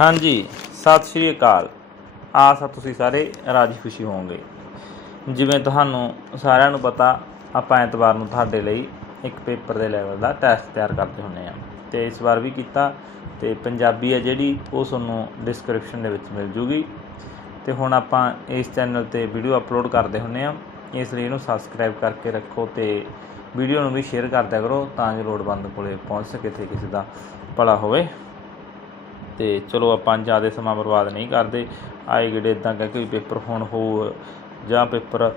ਹਾਂਜੀ, ਸਤਿ ਸ਼੍ਰੀ ਅਕਾਲ। ਆਸ ਆ ਤੁਸੀਂ ਸਾਰੇ ਰਾਜੀ ਖੁਸ਼ੀ ਹੋਵੋਗੇ। ਜਿਵੇਂ ਤੁਹਾਨੂੰ ਸਾਰਿਆਂ ਨੂੰ ਪਤਾ, ਆਪਾਂ ਐਤਵਾਰ ਨੂੰ ਤੁਹਾਡੇ ਲਈ ਇੱਕ ਪੇਪਰ ਦੇ ਲੈਵਲ ਦਾ ਟੈਸਟ ਤਿਆਰ ਕਰਦੇ ਹੁੰਨੇ ਆ। ਤੇ ਇਸ ਵਾਰ ਵੀ ਕੀਤਾ, ਤੇ ਪੰਜਾਬੀ ਹੈ ਜਿਹੜੀ, ਉਹ ਤੁਹਾਨੂੰ ਡਿਸਕ੍ਰਿਪਸ਼ਨ ਦੇ ਵਿੱਚ ਮਿਲ ਜੂਗੀ। ਤੇ ਹੁਣ ਆਪਾਂ ਇਸ ਚੈਨਲ ਤੇ ਵੀਡੀਓ ਅਪਲੋਡ ਕਰਦੇ ਹੁੰਨੇ ਆ। ਇਸ ਲਈ ਇਹਨੂੰ ਸਬਸਕ੍ਰਾਈਬ ਕਰਕੇ ਰੱਖੋ ਤੇ ਵੀਡੀਓ ਨੂੰ ਵੀ ਸ਼ੇਅਰ ਕਰਦਿਆ ਕਰੋ ਤਾਂ ਜੋ ਲੋੜਵੰਦ ਕੋਲੇ ਪਹੁੰਚ ਸਕੇ ਤੇ ਕਿਸੇ ਦਾ ਭਲਾ ਹੋਵੇ। ਤੇ ਚਲੋ ਆਪਾਂ ਜ਼ਿਆਦਾ ਸਮਾਂ ਬਰਬਾਦ ਨਹੀਂ ਕਰਦੇ। ਆਏ ਗੇੜੇ ਇਦਾਂ ਕਹਿ ਕੇ ਪੇਪਰ ਹੁਣ ਹੋ, ਜਾਂ ਪੇਪਰ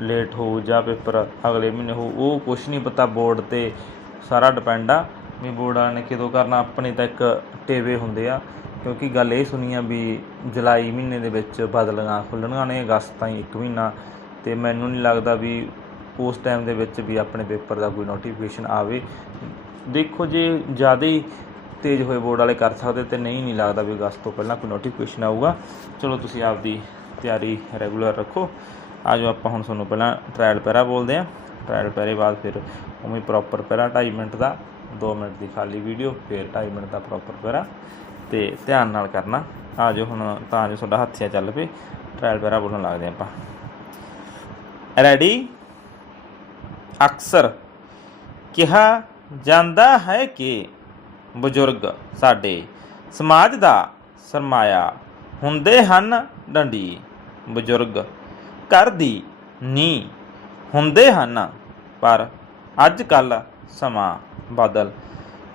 ਲੇਟ ਹੋ, ਜਾਂ ਪੇਪਰ ਅਗਲੇ ਮਹੀਨੇ ਹੋ, ਉਹ ਕੁਛ ਨਹੀਂ ਪਤਾ ਬੋਰਡ ਤੇ। ਸਾਰਾ ਡਿਪੈਂਡ ਆ ਵੀ ਬੋਰਡ ਵਾਲਿਆਂ ਨੇ ਕਿਦੋਂ ਕਰਨਾ, ਆਪਣੇ ਤਾਂ ਇੱਕ ਟੇਵੇ ਹੁੰਦੇ ਆ। ਕਿਉਂਕਿ ਗੱਲ ਇਹ ਸੁਣੀ ਆ ਵੀ ਜੁਲਾਈ ਮਹੀਨੇ ਦੇ ਵਿੱਚ ਬਦਲੀਆਂ ਖੁੱਲਣੀਆਂ ਨੇ, ਅਗਸਤ ਤਾਈਂ ਇੱਕ ਮਹੀਨਾ। ਤੇ ਮੈਨੂੰ ਨਹੀਂ ਲੱਗਦਾ ਵੀ ਉਸ ਟਾਈਮ ਦੇ ਵਿੱਚ ਵੀ ਆਪਣੇ ਪੇਪਰ ਦਾ ਕੋਈ ਨੋਟੀਫਿਕੇਸ਼ਨ ਆਵੇ। ਦੇਖੋ ਜੇ ਜ਼ਿਆਦਾ ਹੀ ਤੇਜ਼ ਹੋਏ ਬੋਰਡ ਵਾਲੇ ਕਰ ਸਕਦੇ ਤੇ ਨਹੀਂ ਨਹੀਂ ਲੱਗਦਾ ਵੀ ਅਗਸਤ ਤੋਂ ਪਹਿਲਾਂ ਕੋਈ ਨੋਟੀਫਿਕੇਸ਼ਨ ਆਊਗਾ। ਚਲੋ, ਤੁਸੀਂ ਆਪਦੀ ਤਿਆਰੀ ਰੈਗੂਲਰ ਰੱਖੋ। ਆਜੋ ਆਪਾਂ ਹੁਣ ਤੁਹਾਨੂੰ ਪਹਿਲਾਂ ਟ੍ਰਾਇਲ ਪੈਰਾ ਬੋਲਦੇ ਆਂ ਟ੍ਰਾਇਲ ਪੈਰੇ ਬਾਅਦ ਫਿਰ ਉਵੇਂ ਪ੍ਰੋਪਰ ਪੈਰਾ 2.5 ਮਿੰਟ ਦਾ 2 ਮਿੰਟ ਦੀ ਖਾਲੀ ਵੀਡੀਓ ਫਿਰ 2.5 ਮਿੰਟ ਦਾ ਪ੍ਰੋਪਰ ਪੈਰਾ ਤੇ ਧਿਆਨ ਨਾਲ ਕਰਨਾ। ਆਜੋ ਹੁਣ ਤਾਂ ਜੋ ਤੁਹਾਡਾ ਹੱਥਿਆ ਚੱਲ ਪਏ ਟ੍ਰਾਇਲ ਪੈਰਾ ਬੋਲਣ ਲੱਗਦੇ ਆਪਾਂ। ਰੈਡੀ ਅਕਸਰ ਕਿਹਾ ਜਾਂਦਾ ਹੈ ਕਿ ਬਜ਼ੁਰਗ ਸਾਡੇ ਸਮਾਜ ਦਾ ਸਰਮਾਇਆ ਹੁੰਦੇ ਹਨ ਡੰਡੀ। ਬਜ਼ੁਰਗ ਘਰ ਦੀ ਨੀ ਹੁੰਦੇ ਹਨ, ਪਰ ਅੱਜ ਕੱਲ ਸਮਾਂ ਬਦਲ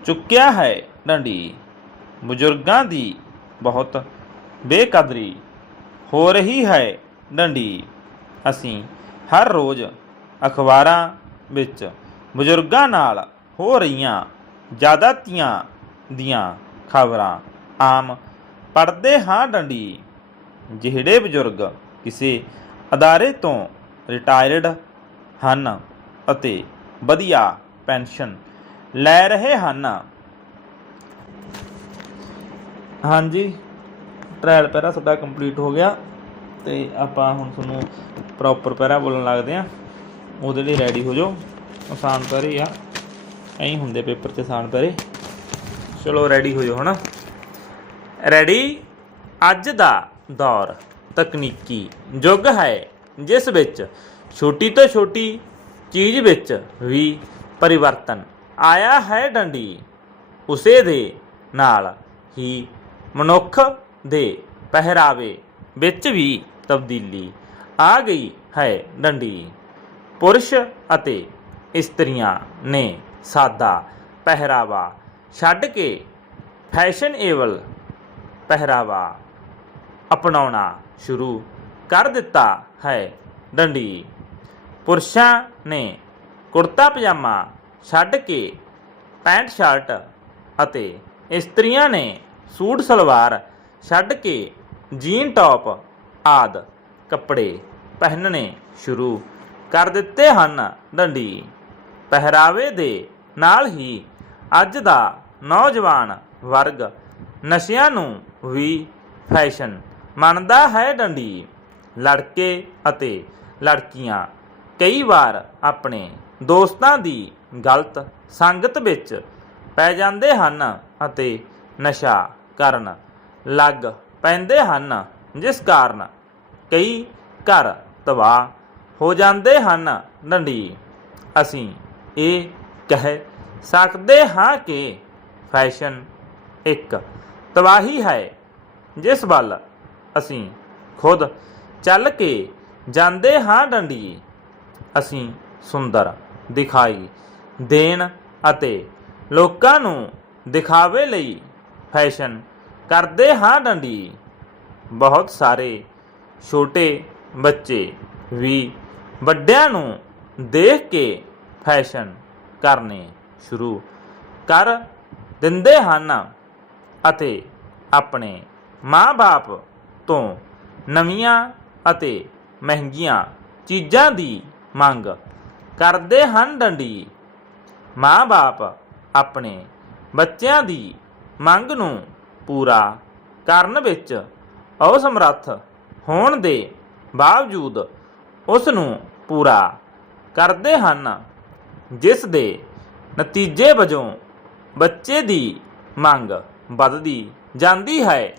ਚੁੱਕਿਆ ਹੈ ਡੰਡੀ। ਬਜ਼ੁਰਗਾਂ ਦੀ ਬਹੁਤ ਬੇਕਦਰੀ ਹੋ ਰਹੀ ਹੈ ਡੰਡੀ। ਅਸੀਂ ਹਰ ਰੋਜ਼ ਅਖਬਾਰਾਂ ਵਿੱਚ ਬਜ਼ੁਰਗਾਂ ਨਾਲ ਹੋ ਰਹੀਆਂ ਜ਼ਿਆਦਤੀਆਂ ਦੀਆਂ ਖਬਰਾਂ ਆਮ ਪੜ੍ਹਦੇ ਹਾਂ ਡੰਡੀ। ਜਿਹੜੇ ਬਜ਼ੁਰਗ ਕਿਸੇ ਅਦਾਰੇ ਤੋਂ ਰਿਟਾਇਰਡ ਹਨ ਅਤੇ ਵਧੀਆ ਪੈਨਸ਼ਨ ਲੈ ਰਹੇ ਹਨ। ਹਾਂਜੀ ਟ੍ਰਾਇਲ ਪੈਰਾ ਤੁਹਾਡਾ ਕੰਪਲੀਟ ਹੋ ਗਿਆ ਤੇ ਆਪਾਂ ਹੁਣ ਤੁਹਾਨੂੰ ਪ੍ਰੋਪਰ ਪੈਰਾ ਬੋਲਣ ਲੱਗਦੇ ਆ ਉਹਦੇ ਲਈ ਰੈਡੀ ਹੋ ਜਾਓ। ਆਸਾਨ ਪੈਰੇ ਆ। ਐਂ ਹੁੰਦੇ ਪੇਪਰ 'ਚ ਆਸਾਨ ਪੈਰੇ। ਚਲੋ ਰੈਡੀ ਹੋ ਜਾਓ ਹਨਾ। ਰੈਡੀ ਅੱਜ ਦਾ ਦੌਰ ਤਕਨੀਕੀ ਯੁੱਗ ਹੈ, ਜਿਸ ਵਿੱਚ ਛੋਟੀ ਤੋਂ ਛੋਟੀ ਚੀਜ਼ ਵਿੱਚ ਵੀ ਪਰਿਵਰਤਨ ਆਇਆ ਹੈ ਡੰਡੀ। ਉਸੇ ਦੇ ਨਾਲ ਹੀ ਮਨੁੱਖ ਦੇ ਪਹਿਰਾਵੇ ਵਿੱਚ ਵੀ ਤਬਦੀਲੀ ਆ ਗਈ ਹੈ ਡੰਡੀ। ਪੁਰਸ਼ ਅਤੇ ਇਸਤਰੀਆਂ ਨੇ ਸਾਦਾ ਪਹਿਰਾਵਾ ਛੱਡ ਕੇ ਫੈਸ਼ਨੇਬਲ ਪਹਿਰਾਵਾ ਅਪਣਾਉਣਾ ਸ਼ੁਰੂ ਕਰ ਦਿੱਤਾ ਹੈ ਡੰਡੀ। ਪੁਰਸ਼ਾਂ ਨੇ ਕੁੜਤਾ ਪਜਾਮਾ ਛੱਡ ਕੇ ਪੈਂਟ ਸ਼ਰਟ ਅਤੇ ਇਸਤਰੀਆਂ ਨੇ ਸੂਟ ਸਲਵਾਰ ਛੱਡ ਕੇ ਜੀਨ ਟੌਪ ਆਦ ਕੱਪੜੇ ਪਹਿਨਣੇ ਸ਼ੁਰੂ ਕਰ ਦਿੱਤੇ ਹਨ ਡੰਡੀ। ਪਹਿਰਾਵੇ ਦੇ ਨਾਲ ਹੀ ਅੱਜ ਦਾ ਨੌਜਵਾਨ ਵਰਗ ਨਸ਼ਿਆਂ ਨੂੰ ਵੀ ਫੈਸ਼ਨ ਮੰਨਦਾ ਹੈ ਡੰਡੀ। ਲੜਕੇ ਅਤੇ ਲੜਕੀਆਂ ਕਈ ਵਾਰ ਆਪਣੇ ਦੋਸਤਾਂ ਦੀ ਗਲਤ ਸੰਗਤ ਵਿੱਚ ਪੈ ਜਾਂਦੇ ਹਨ ਅਤੇ ਨਸ਼ਾ ਕਰਨ ਲੱਗ ਪੈਂਦੇ ਹਨ, ਜਿਸ ਕਾਰਨ ਕਈ ਘਰ ਤਬਾਹ ਹੋ ਜਾਂਦੇ ਹਨ। ਡੰਡੀ, ਅਸੀਂ ਇਹ ਕਹਿ, ਸਕਦੇ ਹਾਂ ਕਿ ਫੈਸ਼ਨ ਇੱਕ ਤਬਾਹੀ ਹੈ, ਜਿਸ ਵੱਲ ਅਸੀਂ ਖੁਦ ਚੱਲ ਕੇ ਜਾਂਦੇ ਹਾਂ ਡੰਡੀਏ। ਅਸੀਂ ਸੁੰਦਰ ਦਿਖਾਈ ਦੇਣ ਅਤੇ ਲੋਕਾਂ ਨੂੰ ਦਿਖਾਵੇ ਲਈ ਫੈਸ਼ਨ ਕਰਦੇ ਹਾਂ ਡੰਡੀ ਬਹੁਤ ਸਾਰੇ ਛੋਟੇ ਬੱਚੇ ਵੀ ਵੱਡਿਆਂ ਨੂੰ ਦੇਖ ਕੇ ਫੈਸ਼ਨ ਕਰਨੇ ਸ਼ੁਰੂ ਕਰ ਦਿੰਦੇ ਹਨ ਅਤੇ ਆਪਣੇ ਮਾਂ-ਬਾਪ ਤੋਂ ਨਵੀਆਂ ਅਤੇ ਮਹਿੰਗੀਆਂ ਚੀਜ਼ਾਂ ਦੀ ਮੰਗ ਕਰਦੇ ਹਨ ਡੰਡੀ। ਮਾਂ-ਬਾਪ ਆਪਣੇ ਬੱਚਿਆਂ ਦੀ ਮੰਗ ਨੂੰ ਪੂਰਾ ਕਰਨ ਵਿੱਚ ਅਸਮਰੱਥ ਹੋਣ ਦੇ ਬਾਵਜੂਦ ਉਸ ਨੂੰ ਪੂਰਾ ਕਰਦੇ ਹਨ। ਜਿਸ ਦੇ ਨਤੀਜੇ ਵਜੋਂ ਬੱਚੇ ਦੀ ਮੰਗ ਵੱਧਦੀ ਜਾਂਦੀ ਹੈ।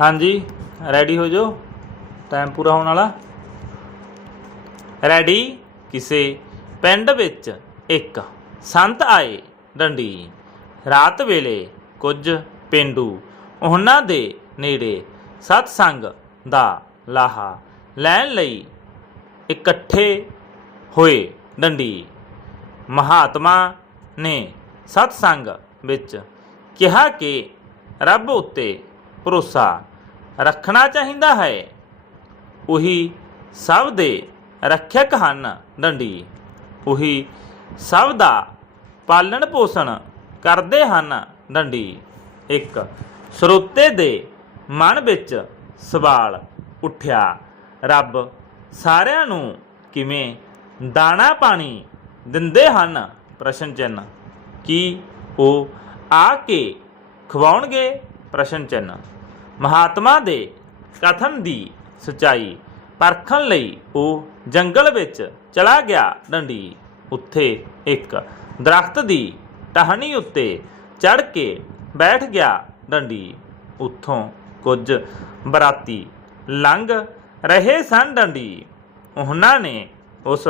ਹਾਂਜੀ ਰੈਡੀ ਹੋ ਜਾਓ। ਟਾਈਮ ਪੂਰਾ ਹੋਣ ਵਾਲਾ। ਰੈਡੀ ਕਿਸੇ ਪਿੰਡ ਵਿੱਚ ਇੱਕ ਸੰਤ ਆਏ ਡੰਡੀ। ਰਾਤ ਵੇਲੇ ਕੁਝ ਪਿੰਡੂ ਉਹਨਾਂ ਦੇ ਨੇੜੇ ਸਤਸੰਗ ਦਾ ਲਾਹਾ ਲੈਣ ਲਈ ਇਕੱਠੇ ਹੋਏ ਡੰਡੀ। ਮਹਾਤਮਾ ਨੇ ਸਤਸੰਗ ਵਿੱਚ ਕਿਹਾ ਕਿ ਰੱਬ ਉੱਤੇ ਭਰੋਸਾ ਰੱਖਣਾ ਚਾਹੀਦਾ ਹੈ। ਉਹੀ ਸਭ ਦੇ ਰੱਖਿਅਕ ਹਨ ਡੰਡੀ। ਉਹੀ ਸਭ ਦਾ ਪਾਲਣ ਪੋਸ਼ਣ ਕਰਦੇ ਹਨ ਡੰਡੀ। ਇੱਕ ਸਰੋਤੇ ਦੇ ਮਨ ਵਿੱਚ ਸਵਾਲ ਉੱਠਿਆ, ਰੱਬ ਸਾਰਿਆਂ ਨੂੰ ਕਿਵੇਂ ਦਾਣਾ ਪਾਣੀ ਦਿੰਦੇ ਹਨ? ਪ੍ਰਸ਼ਨ ਚਿੰਨ ਕੀ ਉਹ ਆ ਕੇ ਖਵਾਉਣਗੇ? ਪ੍ਰਸ਼ਨ ਚਿੰਨ ਮਹਾਤਮਾ ਦੇ ਕਥਨ ਦੀ ਸਚਾਈ ਪਰਖਣ ਲਈ ਉਹ ਜੰਗਲ ਵਿੱਚ ਚਲਾ ਗਿਆ ਡੰਡੀ। ਉੱਥੇ ਇੱਕ ਦਰਖਤ ਦੀ ਟਹਣੀ ਉੱਤੇ ਚੜ ਕੇ ਬੈਠ ਗਿਆ ਡੰਡੀ। ਉੱਥੋਂ ਕੁਝ ਬਰਾਤੀ ਲੰਘ ਰਹੇ ਸਨ ਡੰਡੀ। ਉਹਨਾਂ ਨੇ ਉਸ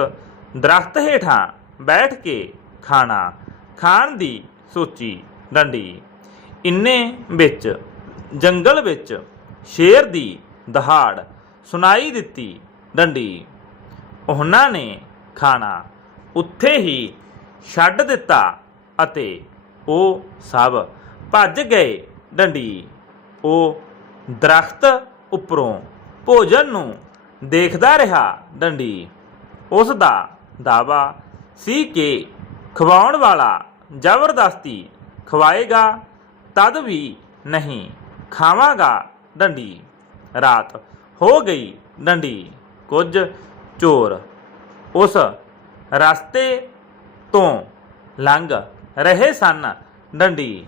ਦਰਖਤ ਹੇਠਾਂ ਬੈਠ ਕੇ ਖਾਣਾ ਖਾਣ ਦੀ ਸੋਚੀ। ਡੰਡੀ ਇੰਨੇ ਵਿੱਚ ਜੰਗਲ ਵਿੱਚ ਸ਼ੇਰ ਦੀ ਦਹਾੜ ਸੁਣਾਈ ਦਿੱਤੀ ਡੰਡੀ। ਉਹਨਾਂ ਨੇ ਖਾਣਾ ਉੱਥੇ ਹੀ ਛੱਡ ਦਿੱਤਾ ਅਤੇ ਉਹ ਸਭ ਭੱਜ ਗਏ ਡੰਡੀ। ਉਹ ਦਰਖਤ ਉੱਪਰੋਂ ਭੋਜਨ ਨੂੰ ਦੇਖਦਾ ਰਿਹਾ ਡੰਡੀ। ਉਸ ਦਾ ਦਾਵਾ ਸੀ ਕਿ ਖਵਾਉਣ ਵਾਲਾ ਜ਼ਬਰਦਸਤੀ ਖਵਾਏਗਾ, ਤਦ ਵੀ ਨਹੀਂ। ਖਾਵਾਂਗਾ ਡੰਡੀ। ਰਾਤ ਹੋ ਗਈ ਡੰਡੀ। ਕੁਝ ਚੋਰ ਉਸ ਰਸਤੇ ਤੋਂ ਲੰਘ ਰਹੇ ਸਨ। ਡੰਡੀ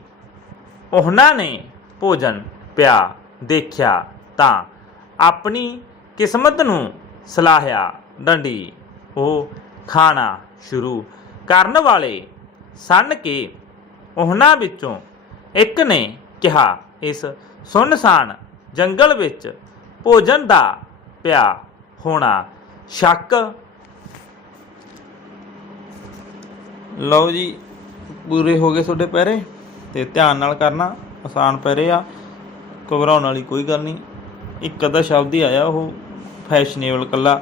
ਉਹਨਾਂ ਨੇ ਭੋਜਨ ਪਿਆ ਦੇਖਿਆ ਤਾਂ ਆਪਣੀ ਕਿਸਮਤ ਨੂੰ ਸਲਾਹਿਆ। ਡੰਡੀ ਉਹ ਖਾਣਾ ਸ਼ੁਰੂ ਕਰਨ ਵਾਲੇ ਸਨ ਕਿ ਉਹਨਾਂ ਵਿੱਚੋਂ ਇੱਕ ਨੇ ਕਿਹਾ ਇਸ ਸੁੰਨਸਾਨ ਜੰਗਲ ਵਿੱਚ ਭੋਜਨ ਦਾ ਪਿਆ ਹੋਣਾ ਸ਼ੱਕ। ਲਓ ਜੀ, ਪੂਰੇ ਹੋ ਗਏ ਤੁਹਾਡੇ ਪੈਰੇ ਤੇ ਧਿਆਨ ਨਾਲ ਕਰਨਾ, ਆਸਾਨ ਪੈਰੇ ਆ, ਘਬਰਾਉਣ ਵਾਲੀ ਕੋਈ ਗੱਲ ਨਹੀਂ। ਇੱਕ ਅੱਧਾ ਸ਼ਬਦ ਹੀ ਆਇਆ, ਉਹ ਫੈਸ਼ਨੇਬਲ ਕੱਲਾ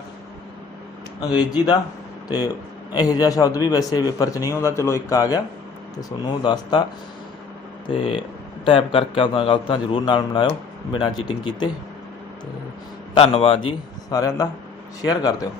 ਅੰਗਰੇਜ਼ੀ ਦਾ ਤੇ ਇਹੋ ਜਿਹਾ ਸ਼ਬਦ ਵੀ ਵੈਸੇ ਪੇਪਰ 'ਚ ਨਹੀਂ ਆਉਂਦਾ, ਚਲੋ ਇੱਕ ਆ ਗਿਆ ਤੇ ਤੁਹਾਨੂੰ ਦੱਸਤਾ ਤੇ ਟੈਪ ਕਰਕੇ ਆਪਣਾ ਗਲਤਾਂ ਜ਼ਰੂਰ ਨਾਲ ਮਿਲਾਇਓ। ਬਿਨਾਂ ਚੀਟਿੰਗ ਕੀਤੇ। ਤੇ ਧੰਨਵਾਦ ਜੀ ਸਾਰਿਆਂ ਦਾ। ਸ਼ੇਅਰ ਕਰ ਦਿਓ।